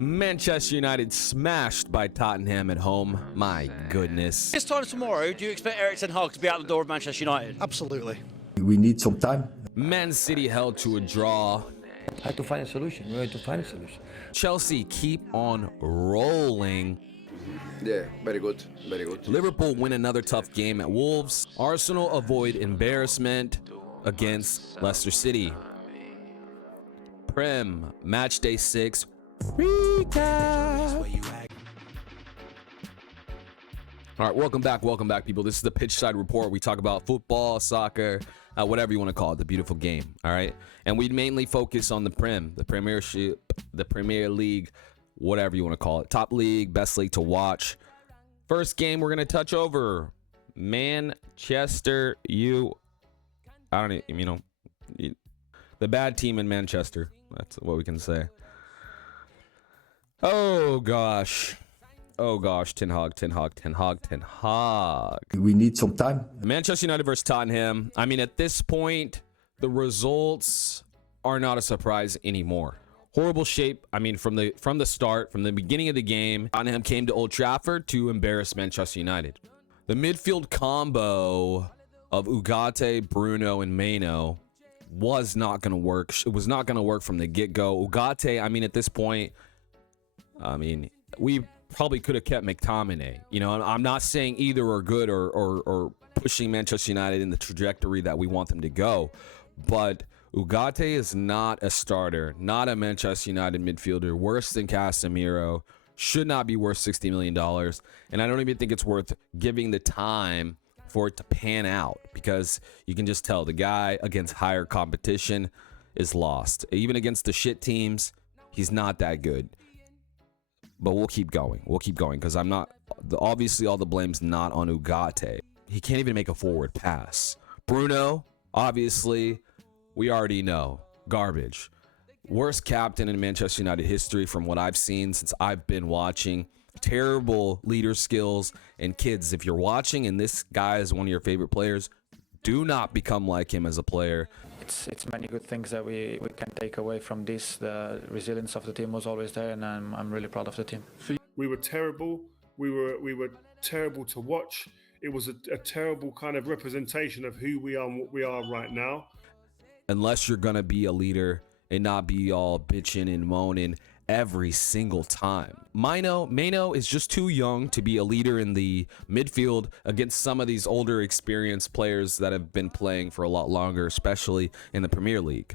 Manchester United smashed by Tottenham at home. My goodness. This time tomorrow, do you expect Erik ten Hag to be out the door of Manchester United? Absolutely. We need some time. Man City held to a draw. Had to find a solution. We had to find a solution. Chelsea keep on rolling. Yeah, very good, very good. Liverpool win another tough game at Wolves. Arsenal avoid embarrassment against Leicester City. Prem, match day 6. Recap. All right, welcome back, people. This is the Pitch Side Report. We talk about football, soccer, whatever you want to call it, the beautiful game, all right? And we mainly focus on the Prem, the Premiership, the Premier League, whatever you want to call it. Top league, best league to watch. First game we're going to touch over, Manchester the bad team in Manchester. That's what we can say. Oh gosh, Ten Hag. We need some time. Manchester United versus Tottenham. I mean, at this point, the results are not a surprise anymore. Horrible shape. I mean, from the start, from the beginning of the game, Tottenham came to Old Trafford to embarrass Manchester United. The midfield combo of Ugarte, Bruno, and Maino was not going to work. It was not going to work from the get-go. Ugarte, I mean, at this point, we probably could have kept McTominay. You know, I'm not saying either are good or pushing Manchester United in the trajectory that we want them to go, but Ugarte is not a starter, not a Manchester United midfielder, worse than Casemiro, should not be worth $60 million, and I don't even think it's worth giving the time for it to pan out, because you can just tell the guy against higher competition is lost. Even against the shit teams, he's not that good. But we'll keep going. Because obviously all the blame's not on Ugarte. He can't even make a forward pass. Bruno, obviously, we already know, garbage. Worst captain in Manchester United history from what I've seen since I've been watching. Terrible leader skills. And kids, if you're watching and this guy is one of your favorite players, do not become like him as a player. It's many good things that we can take away from this. The resilience of the team was always there, and I'm really proud of the team. We were terrible. We were terrible to watch. It was a terrible kind of representation of who we are and what we are right now. Unless you're gonna be a leader and not be all bitching and moaning every single time. Maino is just too young to be a leader in the midfield against some of these older experienced players that have been playing for a lot longer, especially in the Premier League.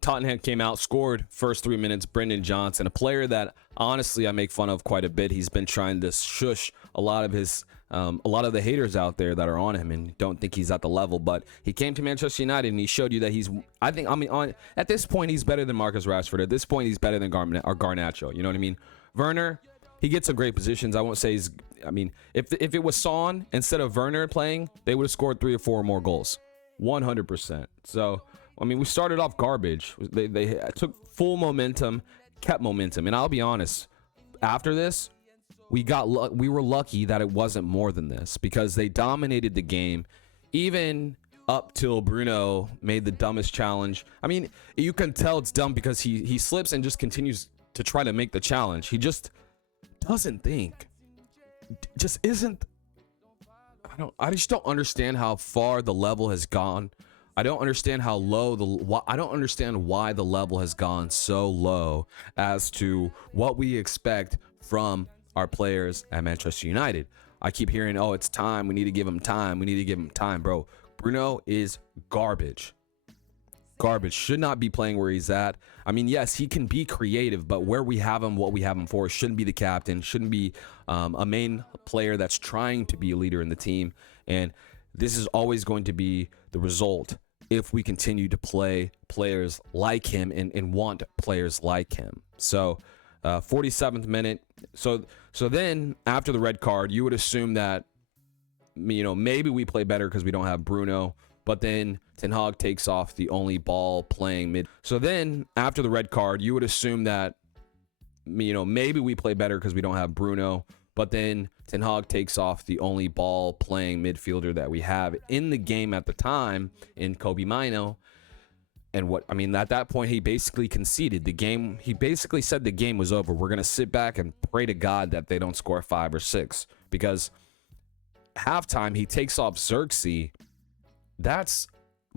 Tottenham came out, scored first 3 minutes. Brendan Johnson, a player that honestly I make fun of quite a bit. He's been trying to shush a lot of the haters out there that are on him and don't think he's at the level. But he came to Manchester United and he showed you that at this point he's better than Marcus Rashford. At this point he's better than Garnacho. You know what I mean? Werner, he gets some great positions. I won't say he's. I mean, if it was Son instead of Werner playing, they would have scored 3 or 4 more goals, 100%. So. I mean, we started off garbage. They took full momentum, kept momentum. And I'll be honest, after this, we were lucky that it wasn't more than this, because they dominated the game, even up till Bruno made the dumbest challenge. I mean, you can tell it's dumb because he slips and just continues to try to make the challenge. He just doesn't think. Just isn't. I just don't understand how far the level has gone. I don't understand I don't understand why the level has gone so low as to what we expect from our players at Manchester United. I keep hearing, oh, it's time. We need to give him time. Bro, Bruno is garbage. Should not be playing where he's at. I mean, yes, he can be creative, but where we have him, what we have him for, shouldn't be the captain, shouldn't be a main player that's trying to be a leader in the team. And this is always going to be the result if we continue to play players like him and want players like him. So 47th minute. So then after the red card, you would assume that, you know, maybe we play better because we don't have Bruno, but then Ten Hag takes off the only ball playing mid. So then after the red card, you would assume that, you know, maybe we play better because we don't have Bruno, but then Ten Hag takes off the only ball playing midfielder that we have in the game at the time in Kobbie Mainoo. And what I mean, at that point, he basically conceded the game. He basically said the game was over. We're going to sit back and pray to God that they don't score 5 or 6. Because halftime, he takes off Xerxes. That's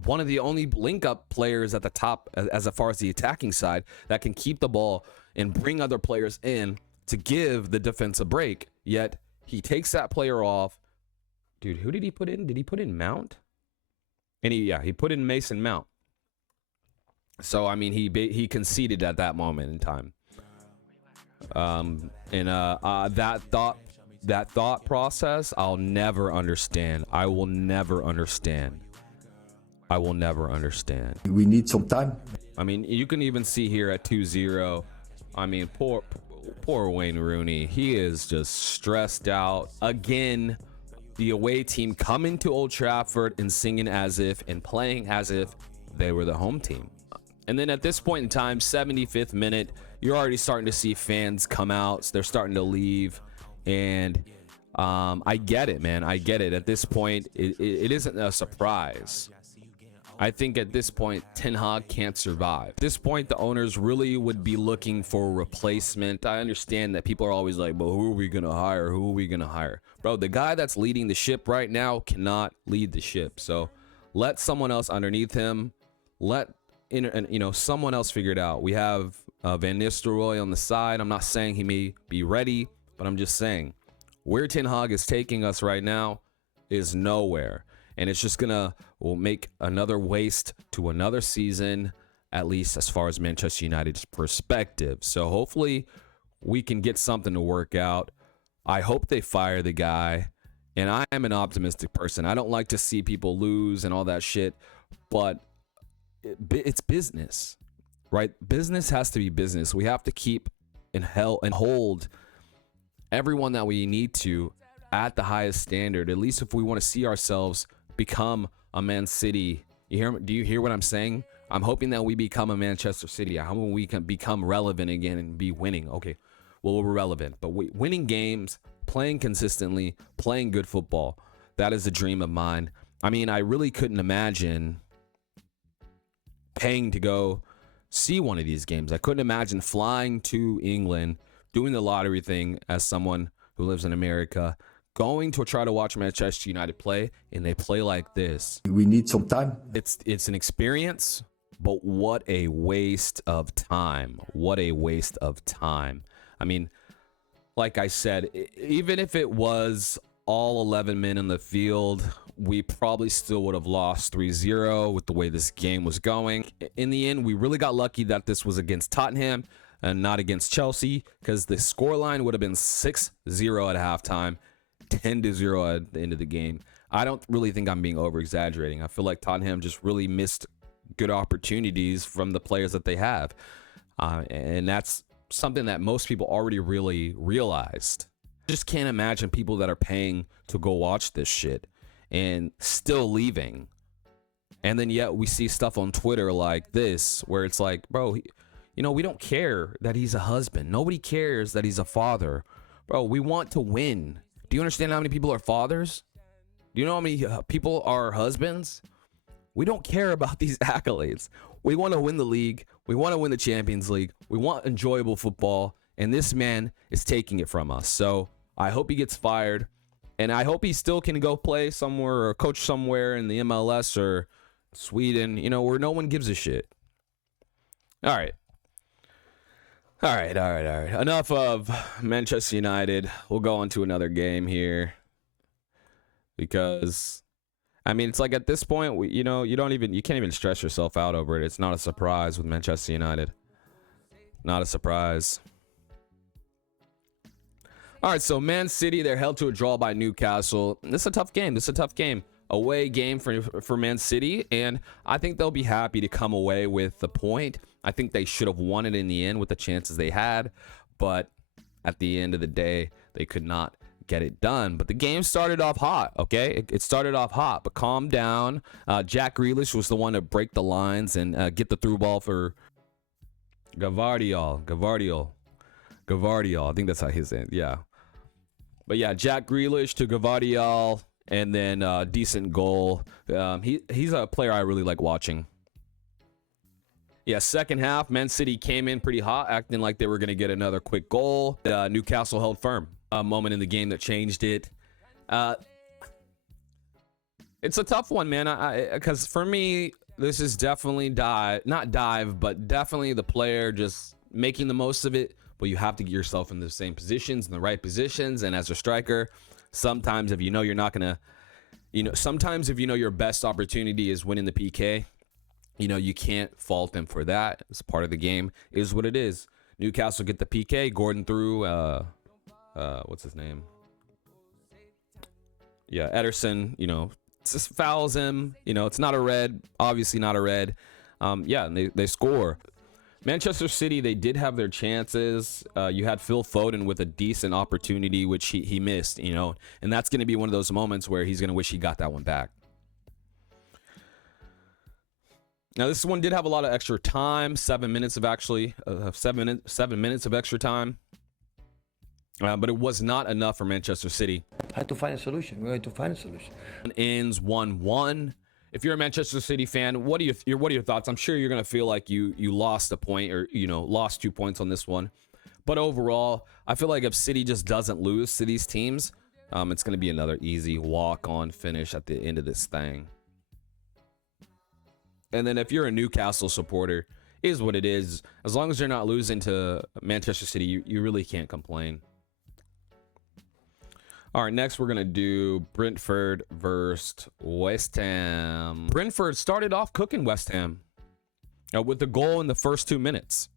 one of the only link-up players at the top, as far as the attacking side, that can keep the ball and bring other players in to give the defense a break. Yet, he takes that player off. Dude, who did he put in? Did he put in Mount? And he put in Mason Mount. So, I mean, he conceded at that moment in time. That thought process, I'll never understand. I will never understand. We need some time. I mean, you can even see here at 2-0. I mean, poor Wayne Rooney. He is just stressed out. Again, the away team coming to Old Trafford and singing as if and playing as if they were the home team. And then at this point in time, 75th minute, you're already starting to see fans come out. They're starting to leave. And I get it, man. I get it. At this point, it isn't a surprise. I think at this point, Ten Hag can't survive. At this point, the owners really would be looking for a replacement. I understand that people are always like, but who are we going to hire? Who are we going to hire? Bro, the guy that's leading the ship right now cannot lead the ship. So let someone else underneath him. Someone else figure it out. We have Van Nistelrooy on the side. I'm not saying he may be ready, but I'm just saying where Ten Hag is taking us right now is nowhere. And it's just will make another waste to another season, at least as far as Manchester United's perspective. So hopefully we can get something to work out. I hope they fire the guy. And I am an optimistic person. I don't like to see people lose and all that shit, but it's business, right? Business has to be business. We have to keep and hold everyone that we need to at the highest standard, at least if we want to see ourselves become a Man City. Do you hear what I'm saying? I'm hoping that we become a Manchester City. I hope we can become relevant again and be winning. Okay, well, we're relevant, but winning games, playing consistently, playing good football, that is a dream of mine. I mean, I really couldn't imagine paying to go see one of these games. I couldn't imagine flying to England, doing the lottery thing as someone who lives in America, going to try to watch Manchester United play, and they play like this. We need some time. It's an experience, but what a waste of time. What a waste of time. I mean, like I said, even if it was all 11 men in the field, we probably still would have lost 3-0 with the way this game was going. In the end, we really got lucky that this was against Tottenham and not against Chelsea, because the scoreline would have been 6-0 at halftime, 10-0 at the end of the game. I don't really think I'm being over exaggerating. I feel like Tottenham just really missed good opportunities from the players that they have. And that's something that most people already really realized. Just can't imagine people that are paying to go watch this shit and still leaving. And then yet we see stuff on Twitter like this, where it's like, bro, we don't care that he's a husband. Nobody cares that he's a father. Bro, we want to win. Do you understand how many people are fathers? Do you know how many people are husbands? We don't care about these accolades. We want to win the league. We want to win the Champions League. We want enjoyable football. And this man is taking it from us. So I hope he gets fired. And I hope he still can go play somewhere or coach somewhere in the MLS or Sweden, where no one gives a shit. All right. Enough of Manchester United. We'll go on to another game here. Because, I mean, it's like at this point, you can't even stress yourself out over it. It's not a surprise with Manchester United. Not a surprise. All right, so Man City, they're held to a draw by Newcastle. This is a tough game. Away game for Man City, and I think they'll be happy to come away with the point. I think they should have won it in the end with the chances they had, but at the end of the day, they could not get it done. But the game started off hot, okay? It started off hot, but calm down. Jack Grealish was the one to break the lines and get the through ball for Gavardiol. I think that's how his name, yeah. But yeah, Jack Grealish to Gavardiol, and then decent goal. He's a player I really like watching. Yeah, second half, Man City came in pretty hot, acting like they were going to get another quick goal. Newcastle held firm. A moment in the game that changed it. It's a tough one, man, because for me, this is definitely not dive, but definitely the player just making the most of it. But you have to get yourself in the same positions, in the right positions. And as a striker, sometimes if you know you're not going to, sometimes if you know your best opportunity is winning the PK, you can't fault them for that. It's part of the game. It is what it is. Newcastle get the PK. Gordon threw, what's his name? Yeah, Ederson, just fouls him. It's not a red. Obviously not a red. Yeah, and they score. Manchester City, they did have their chances. You had Phil Foden with a decent opportunity, which he missed, and that's going to be one of those moments where he's going to wish he got that one back. Now, this one did have a lot of extra time, 7 minutes of 7 minutes of extra time. But it was not enough for Manchester City. Had to find a solution. We had to find a solution. It ends 1-1. If you're a Manchester City fan, what are your thoughts? I'm sure you're gonna feel like you lost a point or lost 2 points on this one. But overall, I feel like if City just doesn't lose to these teams, it's gonna be another easy walk-on finish at the end of this thing. And then if you're a Newcastle supporter, is what it is. As long as you're not losing to Manchester City, you really can't complain. All right, next we're going to do Brentford versus West Ham. Brentford started off cooking West Ham with the goal in the first 2 minutes.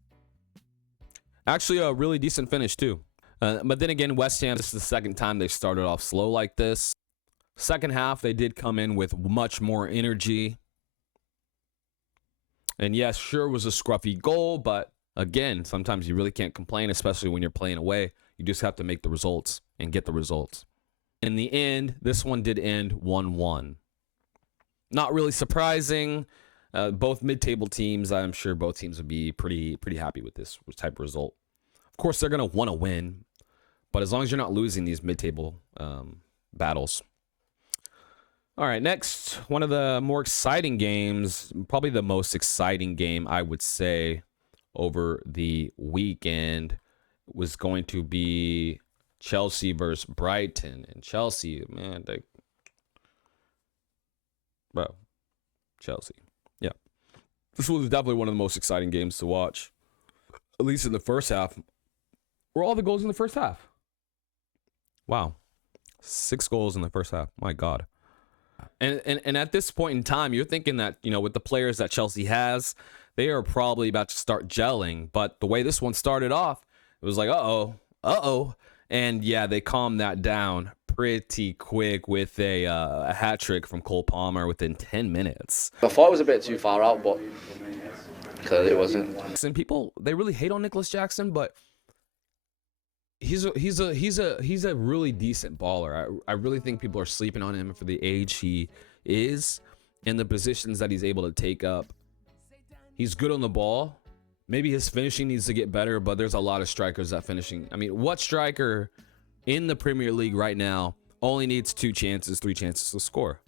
Actually, a really decent finish, too. But then again, West Ham, this is the second time they started off slow like this. Second half, they did come in with much more energy. And yes, sure, it was a scruffy goal, but again, sometimes you really can't complain, especially when you're playing away. You just have to make the results and get the results. In the end, this one did end 1-1. Not really surprising. Both mid-table teams, I'm sure both teams would be pretty happy with this type of result. Of course, they're going to want to win, but as long as you're not losing these mid-table battles. All right, next, one of the more exciting games, probably the most exciting game, I would say, over the weekend was going to be Chelsea versus Brighton. And Chelsea, man, Chelsea. Yeah. This was definitely one of the most exciting games to watch, at least in the first half. Were all the goals in the first half? Wow. 6 goals in the first half. My God. And at this point in time, you're thinking that, with the players that Chelsea has, they are probably about to start gelling. But the way this one started off, it was like, uh-oh. And yeah, they calmed that down pretty quick with a hat trick from Cole Palmer within 10 minutes. I thought it was a bit too far out, but clearly it wasn't. And people, they really hate on Nicholas Jackson, but he's a really decent baller. I really think people are sleeping on him for the age he is and the positions that he's able to take up. He's good on the ball. Maybe his finishing needs to get better, but there's a lot of strikers that finishing. I mean, what striker in the Premier League right now only needs 2 chances, 3 chances to score?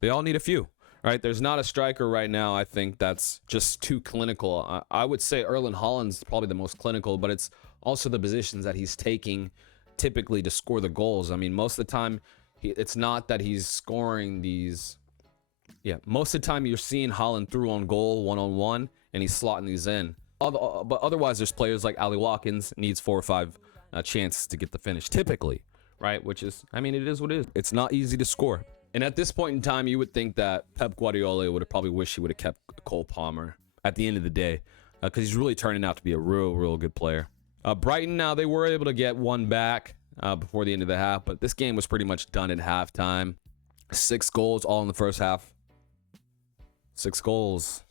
They all need a few, right? There's not a striker right now, I think, that's just too clinical. I would say Erling Haaland's probably the most clinical, but it's also the positions that he's taking typically to score the goals. I mean, most of the time, it's not that he's scoring these. Yeah, most of the time you're seeing Haaland through on goal, 1-on-1, and he's slotting these in. But otherwise, there's players like Ali Watkins needs 4 or 5 chances to get the finish, typically, right? Which is, I mean, it is what it is. It's not easy to score. And at this point in time, you would think that Pep Guardiola would have probably wished he would have kept Cole Palmer at the end of the day, because he's really turning out to be a real good player. Brighton, now they were able to get one back before the end of the half, but this game was pretty much done at halftime. 6 goals all in the first half. 6 goals.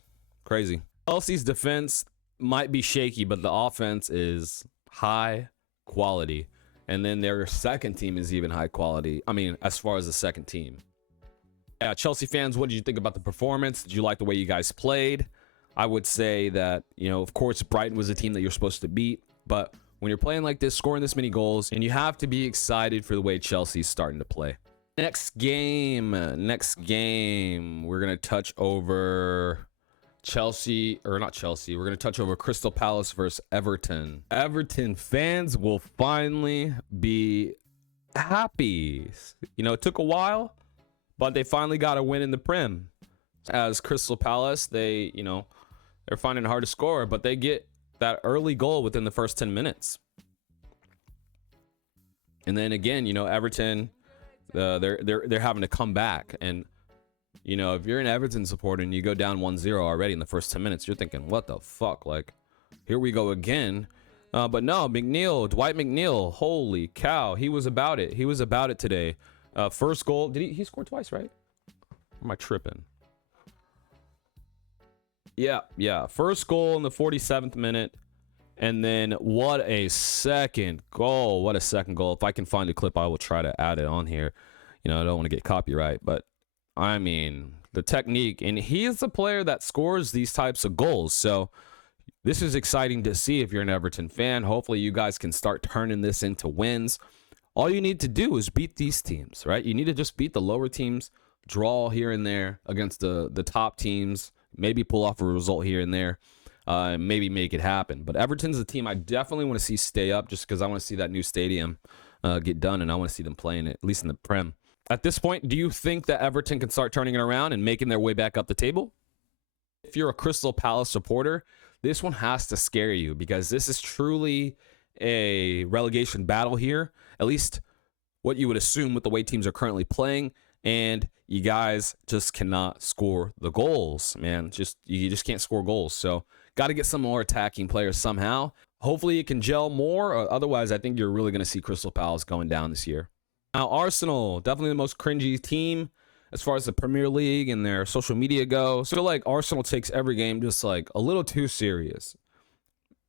Crazy. Chelsea's defense might be shaky, but the offense is high quality. And then their second team is even high quality. I mean, as far as the second team. Yeah, Chelsea fans, what did you think about the performance? Did you like the way you guys played? I would say that, of course, Brighton was a team that you're supposed to beat. But when you're playing like this, scoring this many goals, and you have to be excited for the way Chelsea's starting to play. Next game, we're gonna touch over Chelsea, or not Chelsea. We're gonna touch over Crystal Palace versus Everton. Everton fans will finally be happy. You know, it took a while, but they finally got a win in the Prem. As Crystal Palace, they're finding it hard to score, but they get that early goal within the first 10 minutes. And then again, you know, Everton, they're having to come back. And you know, if you're an Everton supporter and you go down 1-0 already in the first 10 minutes, you're thinking, what the fuck? Like, here we go again. But no, Dwight McNeil, holy cow, he was about it. He was about it today. First goal, he scored twice, right? Or am I tripping? Yeah. First goal in the 47th minute. And then what a second goal. If I can find a clip, I will try to add it on here. You know, I don't want to get copyright, but I mean, the technique, and he is the player that scores these types of goals. So this is exciting to see if you're an Everton fan. Hopefully you guys can start turning this into wins. All you need to do is beat these teams, right? You need to just beat the lower teams, draw here and there against the top teams, maybe pull off a result here and there, maybe make it happen. But Everton's a team I definitely want to see stay up, just because I want to see that new stadium get done, and I want to see them playing it, at least in the Prem. At this point, do you think that Everton can start turning it around and making their way back up the table? If you're a Crystal Palace supporter, this one has to scare you, because this is truly a relegation battle here, at least what you would assume with the way teams are currently playing, and you guys just cannot score the goals, man. You just can't score goals. So got to get some more attacking players somehow. Hopefully it can gel more. Otherwise, I think you're really going to see Crystal Palace going down this year. Now, Arsenal, definitely the most cringy team as far as the Premier League and their social media go. So I feel like Arsenal takes every game just like a little too serious.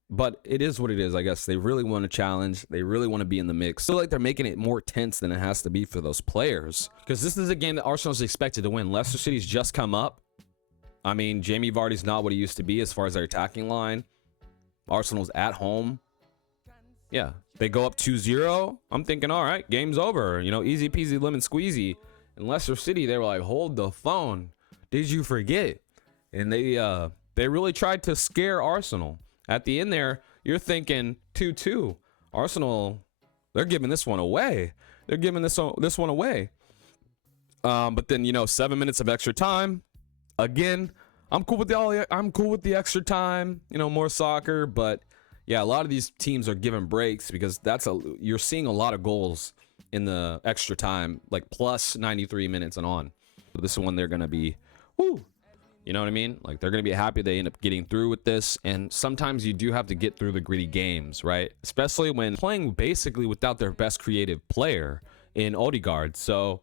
But it is what it is, I guess. They really want to challenge. They really want to be in the mix. I feel like they're making it more tense than it has to be for those players, because this is a game that Arsenal's expected to win. Leicester City's just come up. I mean, Jamie Vardy's not what he used to be as far as their attacking line. Arsenal's at home. Yeah, they go up 2-0. I'm thinking, all right, game's over. You know, easy peasy lemon squeezy. And Leicester City, they were like, hold the phone. Did you forget? And they really tried to scare Arsenal. At the end there, you're thinking 2-2. Arsenal, they're giving this one away. This one away. But then, you know, 7 minutes of extra time. Again, I'm cool with the extra time. You know, more soccer, but yeah, a lot of these teams are giving breaks, because you're seeing a lot of goals in the extra time, like plus 93 minutes and on. So this is when they're gonna be, woo. You know what I mean? Like, they're going to be happy they end up getting through with this. And sometimes you do have to get through the gritty games, right? Especially when playing basically without their best creative player in Odegaard. So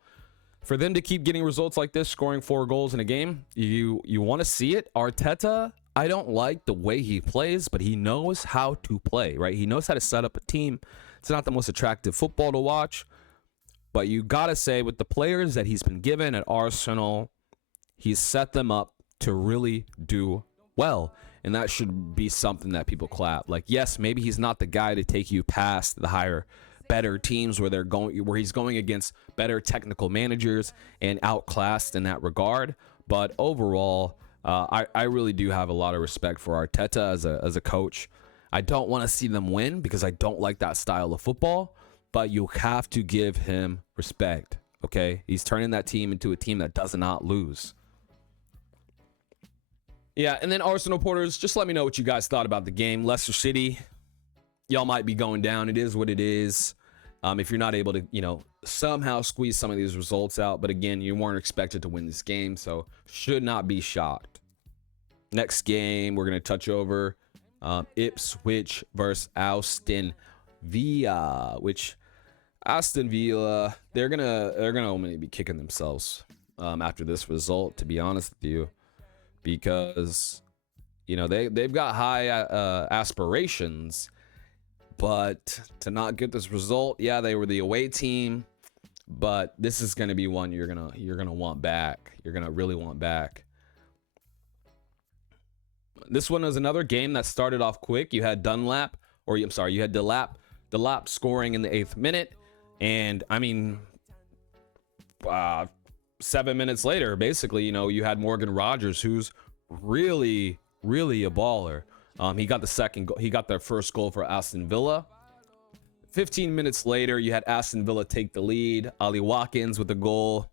for them to keep getting results like this, scoring 4 goals in a game, you want to see it. Arteta, I don't like the way he plays, but he knows how to play, right? He knows how to set up a team. It's not the most attractive football to watch, but you got to say, with the players that he's been given at Arsenal, he's set them up to really do well, and that should be something that people clap. Like, yes, maybe he's not the guy to take you past the better teams where he's going against better technical managers and outclassed in that regard, but overall, I really do have a lot of respect for Arteta as a coach. I don't want to see them win, because I don't like that style of football, but you have to give him respect. Okay, he's turning that team into a team that does not lose. Yeah, and then Arsenal porters, just let me know what you guys thought about the game. Leicester City, y'all might be going down. It is what it is. If you're not able to, you know, somehow squeeze some of these results out. But again, you weren't expected to win this game, so should not be shocked. Next game, we're going to touch over Ipswich versus Aston Villa, which Aston Villa, they're gonna only be kicking themselves after this result, to be honest with you. Because, you know, they've got high aspirations, but to not get this result, yeah, they were the away team, but this is going to be one you're gonna want back. You're gonna really want back. This one is another game that started off quick. You had Dunlap or I'm sorry, you had Delap scoring in the 8th minute. And I mean, 7 minutes later, basically, you know, you had Morgan Rogers, who's really a baller. He got the second goal. He got their first goal for Aston Villa. 15 minutes later, you had Aston Villa take the lead. Ali Watkins with the goal.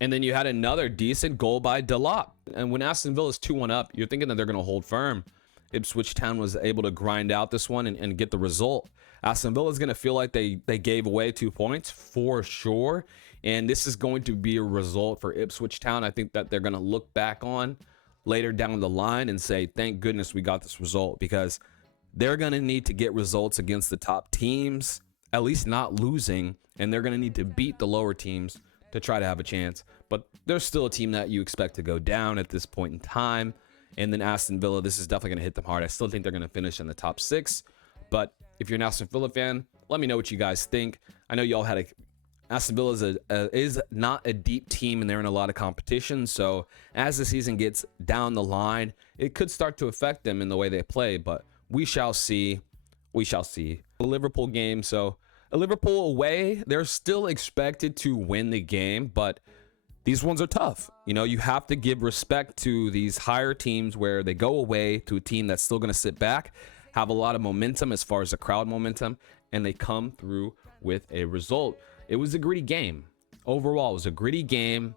And then you had another decent goal by Delap. And when Aston Villa is 2-1 up, you're thinking that they're going to hold firm. Ipswich Town was able to grind out this one and get the result. Aston Villa is going to feel like they gave away 2 points for sure. And this is going to be a result for Ipswich Town. I think that they're going to look back on later down the line and say, thank goodness we got this result, because they're going to need to get results against the top teams, at least not losing. And they're going to need to beat the lower teams to try to have a chance. But there's still a team that you expect to go down at this point in time. And then Aston Villa, this is definitely going to hit them hard. I still think they're going to finish in the top 6. But if you're an Aston Villa fan, let me know what you guys think. I know y'all had Aston Villa is not a deep team, and they're in a lot of competition. So as the season gets down the line, it could start to affect them in the way they play. But we shall see. We shall see. The Liverpool game. So a Liverpool away, they're still expected to win the game, but these ones are tough. You know, you have to give respect to these higher teams where they go away to a team that's still going to sit back, have a lot of momentum as far as the crowd momentum, and they come through with a result. It was a gritty game. Overall, it was a gritty game.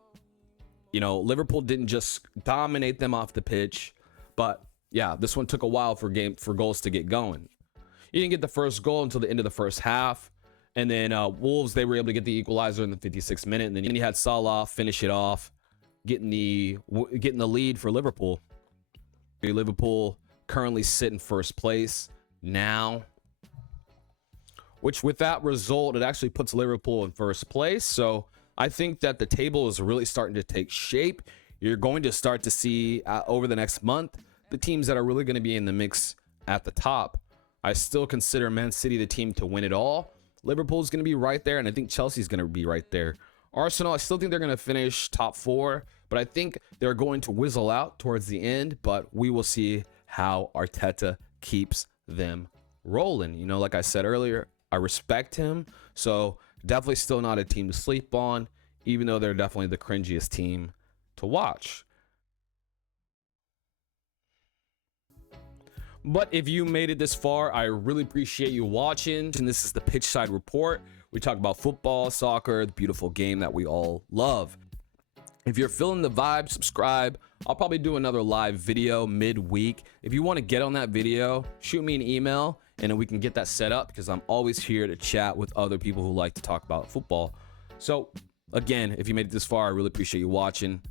You know, Liverpool didn't just dominate them off the pitch, but yeah, this one took a while for goals to get going. You didn't get the first goal until the end of the first half. And then Wolves, they were able to get the equalizer in the 56th minute. And then you had Salah finish it off, getting the lead for Liverpool. Liverpool currently sit in first place now, which with that result, it actually puts Liverpool in first place. So I think that the table is really starting to take shape. You're going to start to see over the next month the teams that are really going to be in the mix at the top. I still consider Man City the team to win it all. Liverpool's going to be right there, and I think Chelsea's going to be right there. Arsenal, I still think they're going to finish top 4, but I think they're going to whizzle out towards the end, but we will see how Arteta keeps them rolling. You know, like I said earlier, I respect him, so definitely still not a team to sleep on, even though they're definitely the cringiest team to watch. But if you made it this far, I really appreciate you watching. And this is the Pitchside Report. We talk about football, soccer, the beautiful game that we all love. If you're feeling the vibe, subscribe. I'll probably do another live video midweek. If you want to get on that video, shoot me an email and then we can get that set up, because I'm always here to chat with other people who like to talk about football. So again, if you made it this far, I really appreciate you watching.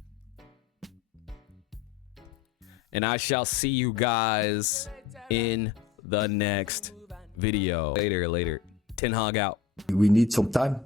And I shall see you guys in the next video. Later. Ten Hag out. We need some time.